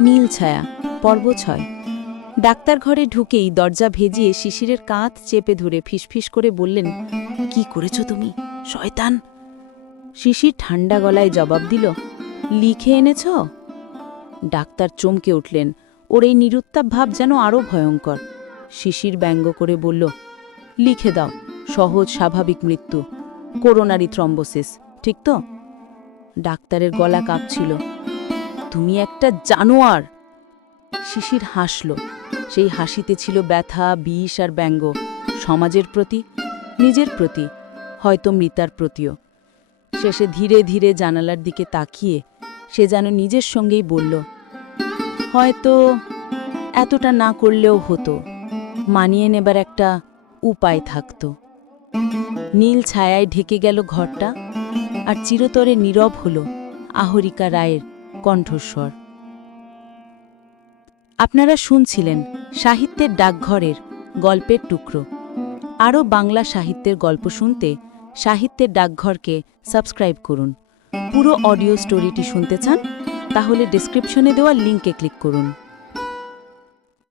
নীল ছায়া, পর্ব ছয়। ডাক্তার ঘরে ঢুকেই দরজা ভেজিয়ে শিশিরের কাঁধ চেপে ধরে ফিসফিস করে বললেন, কি করেছ তুমি, শয়তান? শিশির ঠান্ডা গলায় জবাব দিল, লিখে এনেছ? ডাক্তার চমকে উঠলেন, ওর এই নিরুত্তাপ ভাব যেন আরও ভয়ঙ্কর। শিশির ব্যঙ্গ করে বলল, লিখে দাও, সহজ স্বাভাবিক মৃত্যু, করোনারি থ্রম্বোসিস, ঠিক তো? ডাক্তারের গলা কাঁপছিল তুমি একটা জানোয়ার। শিশির হাসল। সেই হাসিতে ছিল ব্যথা, বিষ আর ব্যঙ্গ। সমাজের প্রতি, নিজের প্রতি, হয়তো মৃতার প্রতিও। শেষে ধীরে ধীরে জানালার দিকে তাকিয়ে সে যেন নিজের সঙ্গেই বলল, হয়তো এতটা না করলেও হতো, মানিয়ে নেবার একটা উপায় থাকত। নীল ছায়ায় ঢেকে গেল ঘরটা আর চিরতরে নীরব হল আহরিকা রায়ের কণ্ঠস্বর। আপনারা শুনছিলেন সাহিত্যের ডাকঘরের গল্পের টুকরো। আরও বাংলা সাহিত্যের গল্প শুনতে সাহিত্যের ডাকঘরকে সাবস্ক্রাইব করুন। পুরো অডিও স্টোরিটি শুনতে চান, তাহলে ডিসক্রিপশনে দেওয়া লিঙ্কে ক্লিক করুন।